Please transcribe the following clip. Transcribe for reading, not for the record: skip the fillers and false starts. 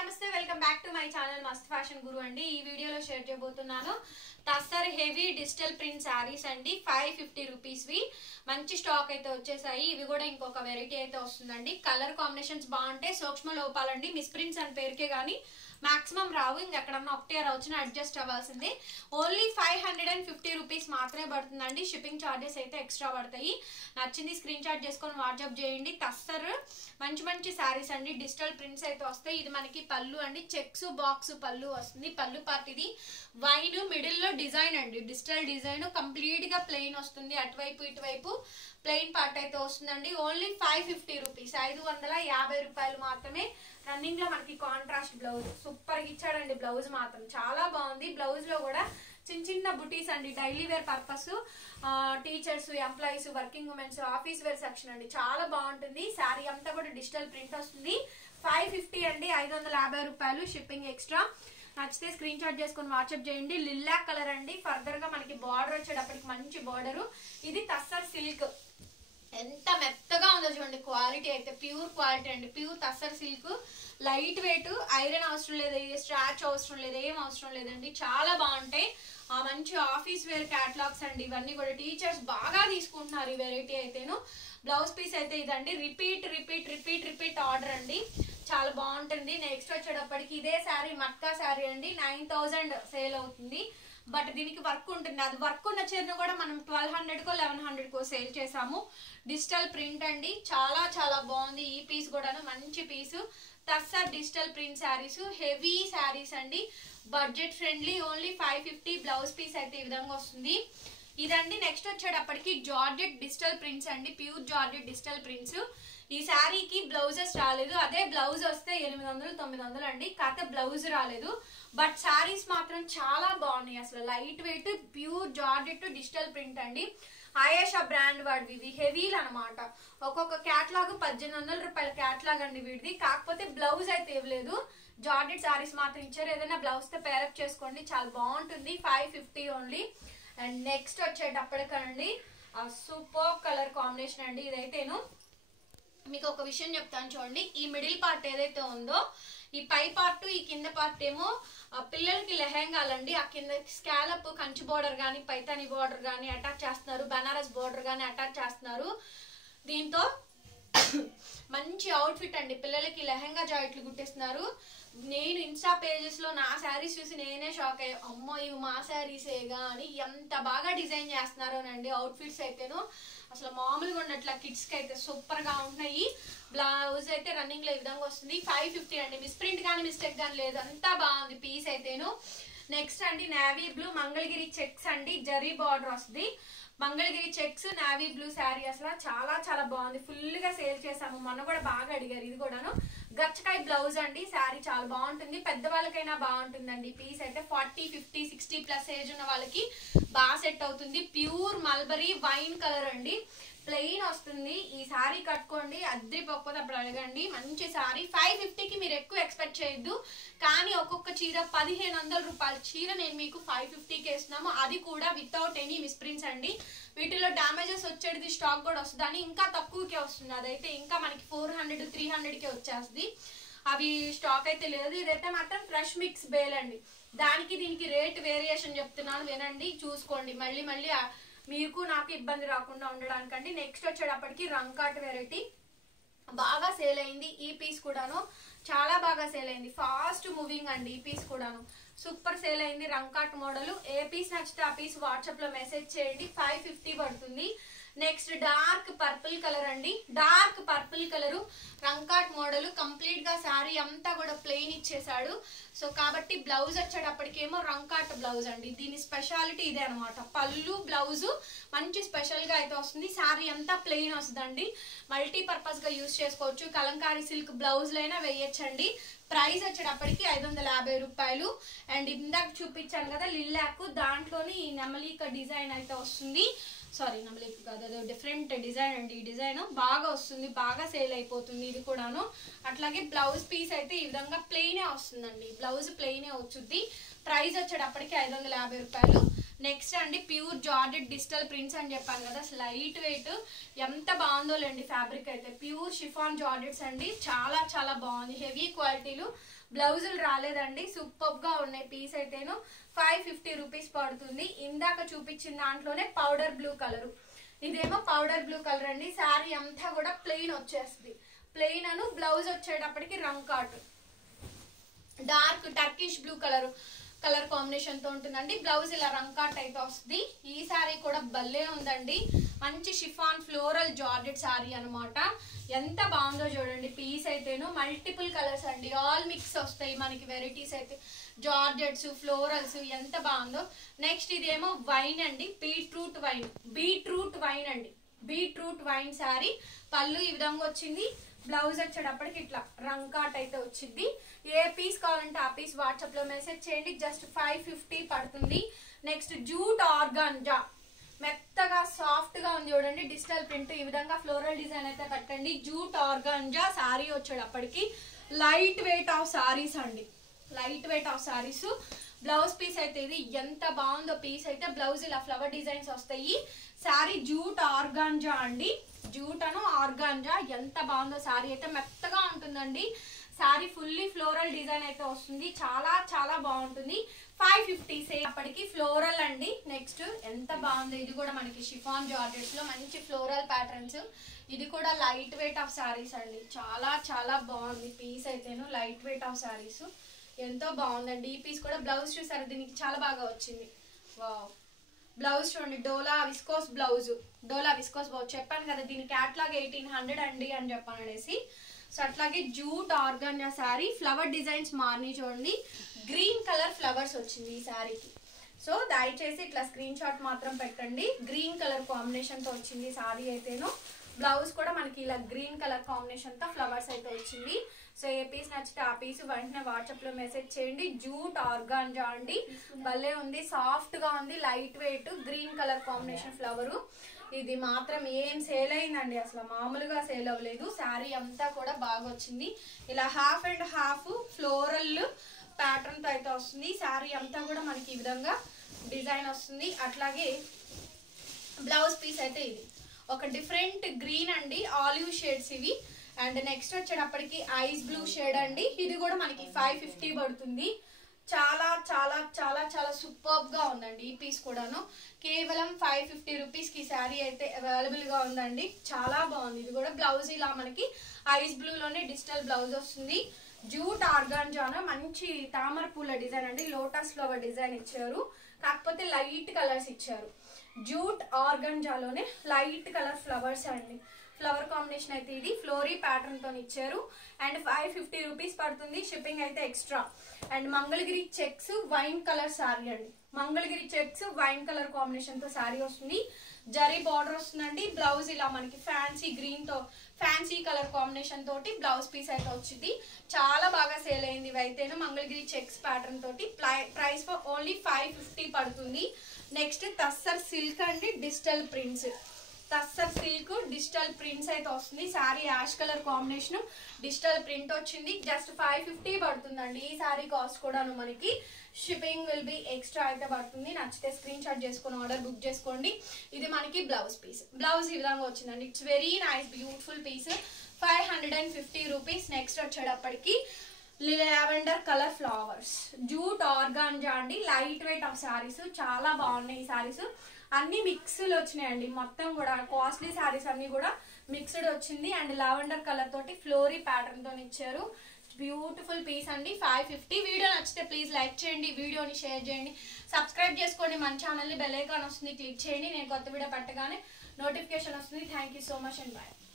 నమస్తే welcome back to my channel మస్త్ fashion గురు అండి. ఈ వీడియోలో షేర్ చేయబోతున్నాను tussar heavy digital print saris అండి. 550 రూపీస్వి మంచి స్టాక్ అయితే వచ్చేసాయి. ఇవి కూడా ఇంకొక వెరైటీ అయితే వస్తుందండి. కలర్ కాంబినేషన్స్ బాగుంటాయి. సూక్ష్మ లోపాలండి, మిస్ ప్రింట్స్ అని పేరుకే కానీ మాక్సిమం రావు. ఇంకెక్కడన్నా ఒకటే వచ్చినా అడ్జస్ట్ అవ్వాల్సిందే. ఓన్లీ 550 రూపీస్ మాత్రమే పడుతుందండి. షిప్పింగ్ ఛార్జెస్ అయితే ఎక్స్ట్రా పడతాయి. నచ్చింది స్క్రీన్ షాట్ చేసుకొని వాట్సాప్ చేయండి. టస్సర్ మంచి మంచి శారీస్ అండి. డిజిటల్ ప్రింట్స్ అయితే వస్తాయి. ఇది మనకి పళ్ళు అండి, చెక్స్ బాక్స్ పళ్ళు వస్తుంది. పళ్ళు పార్ట్ ఇది వైన్, మిడిల్ లో డిజైన్ అండి, డిజిటల్ డిజైన్ కంప్లీట్ గా ప్లెయిన్ వస్తుంది. అటువైపు ఇటువైపు ప్లెయిన్ పార్ట్ అయితే వస్తుందండి. ఓన్లీ 550 రూపీస్, 550 రూపాయలు మాత్రమే. రన్నింగ్ లో మనకి కాంట్రాస్ట్ బ్లౌజ్ సూపర్ గా ఇచ్చాడండి. బ్లౌజ్ మాత్రం చాలా బాగుంది. బ్లౌజ్ లో కూడా చిన్న చిన్న బుటీస్ అండి, daily wear purpose, teachers, employees, working womens, office wear section అండి. చాలా బాగుంటుంది. శారీ అంతా కూడా డిజిటల్ ప్రింట్ వస్తుంది. 550 అండి, 550 రూపాయలు. Shipping extra. నచ్చితే స్క్రీన్ షాట్ చేసుకుని వాట్సాప్ చేయండి. లిల్లా కలర్ అండి. ఫర్దర్ గా మనకి బార్డర్ వచ్చేటప్పటికి మంచి బార్డర్. ఇది టస్సర్ సిల్క్. ఎంత మెత్తగా ఉందో చూడండి. క్వాలిటీ అయితే ప్యూర్ క్వాలిటీ అండి. Pure tussar silk, light weight, iron అవసరం లేదు, స్ట్రాచ్ అవసరం లేదు, ఏం అవసరం లేదండి. చాలా బాగుంటాయి. మంచి ఆఫీస్ వేర్ క్యాటలాగ్స్ అండి. ఇవన్నీ కూడా టీచర్స్ బాగా తీసుకుంటున్నారు ఈ వెరైటీ అయితేను. బ్లౌజ్ పీస్ అయితే ఇదండి. Repeat repeat repeat repeat order అండి. చాలా బాగుంటుంది. నెక్స్ట్ వచ్చేటప్పటికి ఇదే శారీ మట్కా శారీ అండి. 9000 సేల్ అవుతుంది. బట్ దీనికి వర్క్ ఉంటుంది. అది వర్క్ ఉన్న చీరను కూడా మనం 1200కో 1100కో సేల్ చేసాము. డిజిటల్ ప్రింట్ అండి. చాలా చాలా బాగుంది. ఈ పీస్ కూడాను మంచి piece. Tussar digital print saris, heavy saris అండి. Budget friendly. Only 550. Blouse piece అయితే ఈ విధంగా వస్తుంది. ఇదండి. నెక్స్ట్ వచ్చేటప్పటికి జార్జెట్ డిజిటల్ ప్రింట్స్ అండి. Pure georgette digital prints. ఈ శారీకి బ్లౌజెస్ రాలేదు. అదే బ్లౌజ్ వస్తే 800 900 అండి. కాకపోతే బ్లౌజ్ రాలేదు. బట్ శారీస్ మాత్రం చాలా బాగున్నాయి. అసలు light weight, pure georgette digital print అండి. ఆయేషా బ్రాండ్ వాడివి. ఇవి హెవీలు అనమాట. ఒక్కొక్క క్యాట్లాగ్ 1800 రూపాయల క్యాట్లాగ్ అండి వీడిది. కాకపోతే బ్లౌజ్ అయితే ఇవ్వలేదు. జార్జెట్ శారీస్ మాత్రం ఇచ్చారు. ఏదైనా బ్లౌజ్ తో పేరప్ చేసుకోండి, చాలా బాగుంటుంది. 550 ఓన్లీ. అండ్ నెక్స్ట్ వచ్చేటప్పటికండి సూపర్ కలర్ కాంబినేషన్ అండి. ఇదైతేను మీకు ఒక విషయం చెప్తాను చూడండి. ఈ మిడిల్ పార్ట్ ఏదైతే ఉందో, ఈ పై పార్ట్, ఈ కింద పార్ట్ ఏమో పిల్లలకి లెహెంగాలండి. ఆ కింద స్కాలప్ కంచి బోర్డర్ కానీ, పైతాని బోర్డర్ కానీ అటాచ్ చేస్తున్నారు. బనారస్ బోర్డర్ కానీ అటాచ్ చేస్తున్నారు. దీంతో మంచి అవుట్ఫిట్ అండి. పిల్లలకి లెహెంగా జాకెట్లు కుట్టిస్తున్నారు. నేను ఇన్స్టా పేజెస్ లో నా శారీస్ చూసి నేనే షాక్ అయ్యా. అమ్మో ఇవి మా శారీసేగా అని. ఎంత బాగా డిజైన్ చేస్తున్నారోనండి అవుట్ఫిట్స్ అయితేను. అసలు మామూలుగా ఉండట్లా. కిడ్స్ కి అయితే సూపర్ గా ఉంటున్నాయి. బ్లౌజ్ అయితే రన్నింగ్ లో ఈ విధంగా వస్తుంది. 550 అండి. మిస్ ప్రింట్ కానీ మిస్టేక్ కానీ లేదు. అంతా బాగుంది పీస్ అయితేను. నెక్స్ట్ అండి నేవీ బ్లూ మంగళగిరి చెక్స్ అండి. జరీ బార్డర్ వస్తుంది. Mangalagiri checks navy blue sari అసలు చాలా చాలా బాగుంది. ఫుల్ గా సేల్ చేసాము. మొన్న కూడా బాగా అడిగారు. ఇది కూడాను గచ్చకాయ బ్లౌజ్ అండి. శారీ చాలా బాగుంటుంది. పెద్దవాళ్ళకైనా బాగుంటుందండి. పీస్ అయితే 40 50 60 ప్లస్ ఏజ్ ఉన్న వాళ్ళకి బాగా సెట్ అవుతుంది. ప్యూర్ మల్బరీ వైన్ కలర్ అండి. ప్లెయిన్ వస్తుంది. ఈ శారీ కట్టుకోండి, అద్రిపోకపోతే అప్పుడు అడగండి. మంచి శారీ. 550కి మీరు ఎక్కువ ఎక్స్పెక్ట్ చేయొద్దు. కానీ ఒక్కొక్క చీర 1500 రూపాయల చీర నేను మీకు 550కి వేస్తున్నాము. అది కూడా వితౌట్ ఎనీ మిస్ప్రింట్స్ అండి. వీటిలో డ్యామేజెస్ వచ్చేది స్టాక్ కూడా వస్తుంది అని ఇంకా తక్కువకే వస్తుంది. అదైతే ఇంకా మనకి 400 300కే వచ్చేస్తుంది. అవి స్టాక్ అయితే లేదు. ఇదైతే మాత్రం ఫ్రెష్ మిక్స్ బేల్ అండి. దానికి దీనికి రేట్ వేరియేషన్ చెప్తున్నాను, వినండి, చూసుకోండి. మళ్ళీ మళ్ళీ మీకు నాకు ఇబ్బంది రాకుండా ఉండడానికండి. నెక్స్ట్ వచ్చేటప్పటికి రంకాట్ వెరైటీ బాగా సేల్ అయింది. ఈ పీస్ కూడాను చాలా బాగా సేల్ అయింది. ఫాస్ట్ మూవింగ్ అండి. ఈ పీస్ కూడాను సూపర్ సేల్ అయింది. రంకాట్ మోడల్. ఏ పీస్ నచ్చితే ఆ పీస్ వాట్సాప్ లో మెసేజ్ చేయండి. 550 పడుతుంది. నెక్స్ట్ డార్క్ పర్పుల్ కలర్ అండి. Dark purple colour rangkat model. Complete గా శారీ అంతా కూడా ప్లెయిన్ ఇచ్చేసాడు. సో కాబట్టి బ్లౌజ్ వచ్చేటప్పటికేమో రంకాట్ బ్లౌజ్ అండి. దీని స్పెషాలిటీ ఇదే అనమాట. పళ్ళు బ్లౌజ్ మంచి స్పెషల్ గా అయితే వస్తుంది. శారీ అంతా ప్లెయిన్ వస్తుందండి. మల్టీపర్పస్ గా యూజ్ చేసుకోవచ్చు. కలంకారీ సిల్క్ బ్లౌజ్లైనా వేయచ్చండి. ప్రైస్ వచ్చేటప్పటికి 550 రూపాయలు. అండ్ ఇందాక చూపించాను కదా లిల్లాకు, దాంట్లోని ఈ నెమలిక డిజైన్ అయితే వస్తుంది. సారీ నెమలిక కాదు, అదే డిఫరెంట్ డిజైన్ అండి. ఈ డిజైన్ బాగా వస్తుంది, బాగా సేల్ అయిపోతుంది. ఇది కూడాను అట్లాగే బ్లౌజ్ పీస్ అయితే ఈ విధంగా ప్లెయినే వస్తుందండి. బ్లౌజ్ ప్లెయినే వచ్చుద్ది. ప్రైస్ వచ్చేటప్పటికి 550 రూపాయలు. నెక్స్ట్ అండి ప్యూర్ జార్జెట్ డిజిటల్ ప్రింట్స్ అని చెప్పాను కదా, లైట్ వెయిట్ ఎంత బాగుందోలేండి. ఫ్యాబ్రిక్ అయితే ప్యూర్ షిఫాన్ జార్జెట్స్ అండి. చాలా చాలా బాగుంది. హెవీ క్వాలిటీలు బ్లౌజులు రాలేదండి, సూపర్ గా ఉన్నాయి. పీస్ అయితేను 550 రూపీస్ పడుతుంది. ఇందాక చూపించిన దాంట్లోనే పౌడర్ బ్లూ కలర్, ఇదేమో పౌడర్ బ్లూ కలర్ అండి. శారీ అంతా కూడా ప్లెయిన్ వచ్చేస్తుంది. ప్లెయిన్ అను బ్లౌజ్ వచ్చేటప్పటికి rangkat dark Turkish blue colour combination తో ఉంటుందండి. బ్లౌజ్ ఇలా రంగ్ కాట్ అయితే వస్తుంది. ఈ శారీ కూడా భలే ఉందండి, మంచి షిఫాన్ ఫ్లోరల్ జార్జెట్ శారీ అనమాట. ఎంత బాగుందో చూడండి. పీస్ అయితేను మల్టిపుల్ కలర్స్ అండి, ఆల్ మిక్స్ వస్తాయి మనకి. వెరైటీస్ అయితే జార్జెట్స్, ఫ్లోరల్స్, ఎంత బాగుందో. నెక్స్ట్ ఇదేమో వైన్ అండి, బీట్రూట్ వైన్ అండి. Beetroot wine sari. పళ్ళు ఈ విధంగా వచ్చింది. బ్లౌజ్ వచ్చేటప్పటికి ఇట్లా రంగ్ కాట్ అయితే వచ్చింది. ఏ పీస్ కావాలంటే ఆ పీస్ వాట్సాప్ లో మెసేజ్ చేయండి. జస్ట్ 550 పడుతుంది. నెక్స్ట్ జూట్ ఆర్గాంజా, మెత్తగా సాఫ్ట్ గా ఉంది చూడండి. డిజిటల్ ప్రింట్ ఈ విధంగా ఫ్లోరల్ డిజైన్ అయితే పెట్టండి. జూట్ ఆర్గాంజా శారీ వచ్చేటప్పటికి లైట్ వెయిట్ ఆఫ్ శారీస్ అండి, light weight of saris. Blouse piece అయితే ఇది ఎంత బాగుందో. పీస్ అయితే బ్లౌజ్ ఇలా ఫ్లవర్ డిజైన్స్ వస్తాయి. శారీ జూట్ ఆర్గాంజా అండి, జూట్ అను ఆర్గాంజా. ఎంత బాగుందో శారీ అయితే, మెత్తగా ఉంటుందండి. శారీ ఫుల్లీ ఫ్లోరల్ డిజైన్ అయితే వస్తుంది. చాలా చాలా బాగుంటుంది. 550 సేపటికి ఫ్లోరల్ అండి. నెక్స్ట్ ఎంత బాగుంది, ఇది కూడా మనకి షిఫాన్ జార్జెట్స్ లో మంచి ఫ్లోరల్ ప్యాటర్న్స్. ఇది కూడా లైట్ వెయిట్ ఆఫ్ శారీస్ అండి, చాలా చాలా బాగుంది. పీస్ అయితేను లైట్ వెయిట్ ఆఫ్ శారీస్, ఎంతో బాగుందండి. ఈ పీస్ కూడా బ్లౌజ్ చూసారు, దీనికి చాలా బాగా వచ్చింది. వావ్, బ్లౌజ్ చూడండి. డోలా విస్కోస్ బ్లౌజ్ చెప్పాను కదా, దీని క్యాట్లాగ్ 1800 అండి అని చెప్పాను అనేసి. సో అట్లాగే jute organza sari, flower designs మార్ని చూడండి. గ్రీన్ కలర్ ఫ్లవర్స్ వచ్చింది ఈ శారీకి. సో దయచేసి ఇట్లా స్క్రీన్ షాట్ మాత్రం పెట్టండి. గ్రీన్ కలర్ కాంబినేషన్ తో వచ్చింది శారీ అయితేను. బ్లౌజ్ కూడా మనకి ఇలా గ్రీన్ కలర్ కాంబినేషన్ తో ఫ్లవర్స్ అయితే వచ్చింది. సో ఏ పీస్ నచ్చితే ఆ పీస్ వెంటనే వాట్సాప్ లో మెసేజ్ చేయండి. జూట్ ఆర్గాంజా అండి, భలే ఉంది, సాఫ్ట్ గా ఉంది, light weight, green colour combination flower. ఇది మాత్రం ఏం సేల్ అయిందండి, అసలు మామూలుగా సేల్ అవ్వలేదు. శారీ అంతా కూడా బాగా వచ్చింది. ఇలా half and half floral pattern తో అయితే వస్తుంది. శారీ అంతా కూడా మనకి ఈ విధంగా డిజైన్ వస్తుంది. అట్లాగే బ్లౌజ్ పీస్ అయితే ఇది ఒక డిఫరెంట్ గ్రీన్ అండి, ఆలివ్ షేడ్స్ ఇవి. అండ్ నెక్స్ట్ వచ్చేటప్పటికి ఐస్ బ్లూ షేడ్ అండి. ఇది కూడా మనకి 550 పడుతుంది. చాలా చాలా చాలా చాలా సూపర్ గా ఉందండి ఈ పీస్ కూడాను. కేవలం 550 రూపీస్ కి శారీ అయితే అవైలబుల్ గా ఉందండి. చాలా బాగుంది. ఇది కూడా బ్లౌజ్ ఇలా మనకి ఐస్ బ్లూ లోనే డిజిటల్ బ్లౌజ్ వస్తుంది. జూట్ ఆర్గాంజాను మంచి తామర పూల డిజైన్ అండి, లోటస్ ఫ్లవర్ డిజైన్ ఇచ్చారు, కాకపోతే లైట్ కలర్స్ ఇచ్చారు. జూట్ ఆర్గాంజాలోనే లైట్ కలర్ ఫ్లవర్స్ అండి. ఫ్లవర్ కాంబినేషన్ అయితే ఇది ఫ్లోరీ ప్యాటర్న్ తో ఇచ్చారు. అండ్ 550 రూపీస్ పడుతుంది. షిప్పింగ్ అయితే extra. And Mangalagiri checks wine colour sari అండి. Mangalagiri checks wine colour combination తో శారీ వస్తుంది. జరీ బార్డర్ వస్తుందండి. బ్లౌజ్ ఇలా మనకి ఫ్యాన్సీ గ్రీన్ తో ఫ్యాన్సీ కలర్ కాంబినేషన్ తోటి బ్లౌజ్ పీస్ అయితే వచ్చింది. చాలా బాగా సేల్ అయింది. ఇవి అయితేను మంగళగిరి చెక్స్ ప్యాటర్న్ తోటి. ప్రైస్ ఫర్ ఓన్లీ 550 పడుతుంది. నెక్స్ట్ టస్సర్ సిల్క్ అండి, digital prints. Tussar silk digital prints అయితే వస్తుంది. Sari ash colour combination, digital print వచ్చింది. జస్ట్ 550 పడుతుందండి. ఈ శారీ కాస్ట్ కూడాను మనకి షిప్పింగ్ విల్ బి ఎక్స్ట్రా అయితే పడుతుంది. నచ్చితే స్క్రీన్ షాట్ చేసుకుని ఆర్డర్ బుక్ చేసుకోండి. ఇది మనకి బ్లౌజ్ పీస్. బ్లౌజ్ ఈ విధంగా వచ్చిందండి. It's very nice beautiful piece. 550 rupees. Next వచ్చేటప్పటికి lavender colour flowers, jute organza అండి, లైట్ వెయిట్ ఆఫ్ శారీస్. చాలా బాగున్నాయి ఈ శారీస్. అన్ని మిక్స్లు వచ్చినాయండి. మొత్తం కూడా కాస్ట్లీ శారీస్ అన్ని కూడా మిక్స్డ్ వచ్చింది. అండ్ లావెండర్ కలర్ తోటి ఫ్లోరీ ప్యాటర్న్ తో ఇచ్చారు. బ్యూటిఫుల్ పీస్ అండి. 550. వీడియో నచ్చితే ప్లీజ్ లైక్ చేయండి, వీడియోని షేర్ చేయండి, సబ్స్క్రైబ్ చేసుకోండి. మన ఛానల్ని బెల్ ఐకాన్ వస్తుంది, క్లిక్ చేయండి. నేను కొత్త వీడియో పెట్టగానే నోటిఫికేషన్ వస్తుంది. Thank you so much and bye.